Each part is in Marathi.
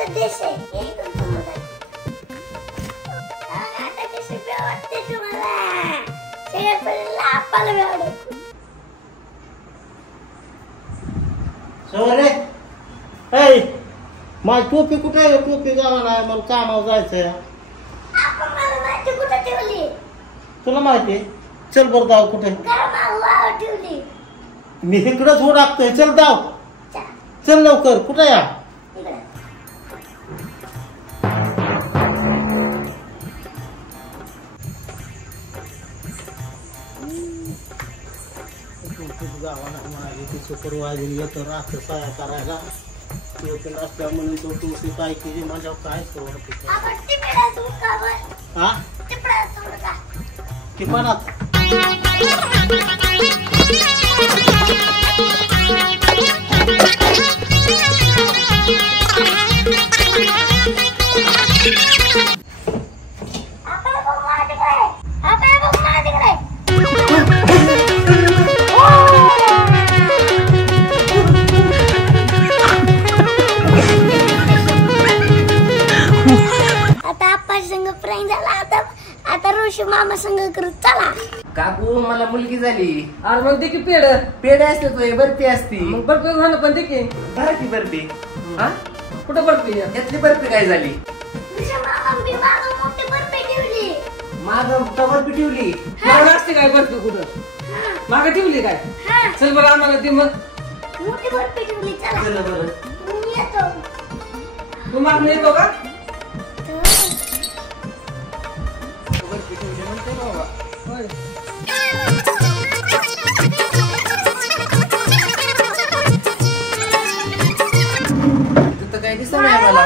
देवाचा देश आहे. एकदम सुंदर. आता कशी भेव वाटते तुम्हाला? सगळ्यात पहिले लापाला भेव वाटते. सवरे ऐ माझी टोपी कुठे आहे? टोपी गावा नाही, मला कामावर जायचंय. आपण मला माहिती कुठे ठेवली? तुला माहिती आहे? चल बरं जाऊ. कुठे? घरामागं ठेवली. मी इकडंच ओळखतोय. चल जाऊ. चल लवकर. कुठे या? सुपरवायझर येतो रात्र सहाय्या करायला. असल्या म्हणून तो टोपी काय केली माझ्यावर काय हा टिपणात मामा संग करू. चला काकू मला मुलगी झाली. अरे मग दे की पेड. पेढे असते तो बर्फी असती. मग बर्फी झालं पण दे की. धरा की बर्फी. हा कुठं बर्फी? यातली बर्फी काय झाली? माझं बर्फी ठेवली. असते काय बर्फी कुठं मागे ठेवली काय? चल बरं आम्हाला ती मग मोठी बर्फी ठेवली. चला बरं मी येतो. तू मागून येतो का? तिथं काय दिसत नाही मला.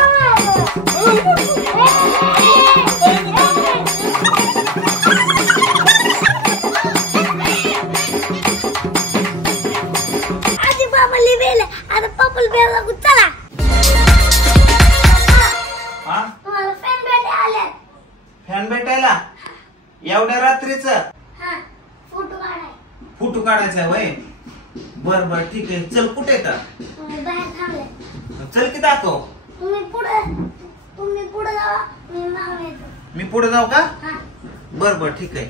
आधी बाबाली वेल आता पप्पाला वेल लागू. चला तुम्हाला फॅन भेटायला आल्यात. फॅन भेटायला एवढ्या रात्रीच फोटो काढाय. फोटो काढायचा वय. बर बर ठीक आहे. चल कुठे का? बाहेर थांबले. चल की दाखव. तुम्ही पुढे जावा. मी मागे येतो. मी पुढे जाऊ का? बर बर ठीक आहे.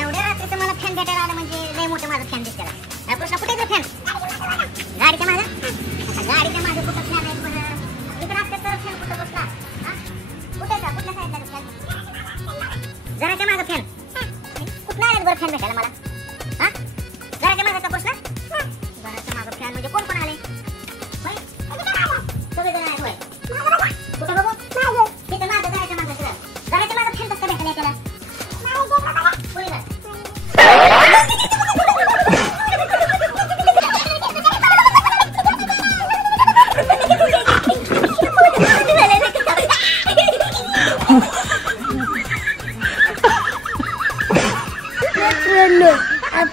एवढ्या रात्रीचं मला फॅन भेटायला आलं म्हणजे लय मोठं माझं फॅन दिसतं. प्रश्न कुठे फॅन? गाडीच्या मागं. गाडीच्या मागे कुठं फॅन आहे? पण इकडे असते तर फॅन कुठं बसला? कुठे का? कुठल्या साईडला फॅन? घराच्या मागं फॅन. कुठला आले बरं फॅन भेटायला मला? हा घराच्या मागं प्रश्न? घराच्या मागं फॅन म्हणजे कोण कोण आले? सगळेजण आहेत होय. कुठं बघू? तिथं मागं घराच्या मागं. घराच्या मागं फॅन कसं भेटायला त्याला? पुढे जा.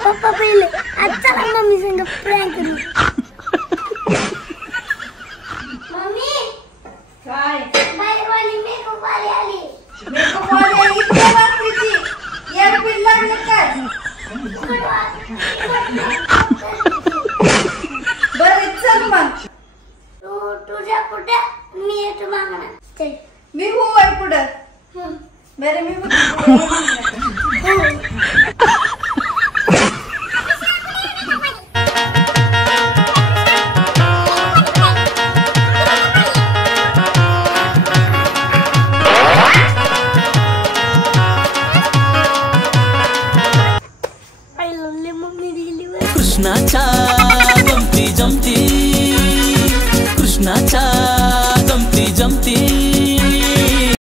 पप्पा पहिले आज चला मम्मी संग प्रँक करू. मम्मी काय बाहेरवाली मेकअप वाली आली. मेकअप वाली आली इतक्या रात्रीची? एअरपीड लागलं काय? बरं चल मग. तुझ्या कुठं मी येतो मागणं. चल मी हो आहे पुढं. बरं मी मम्मी दिली कृष्णाच्या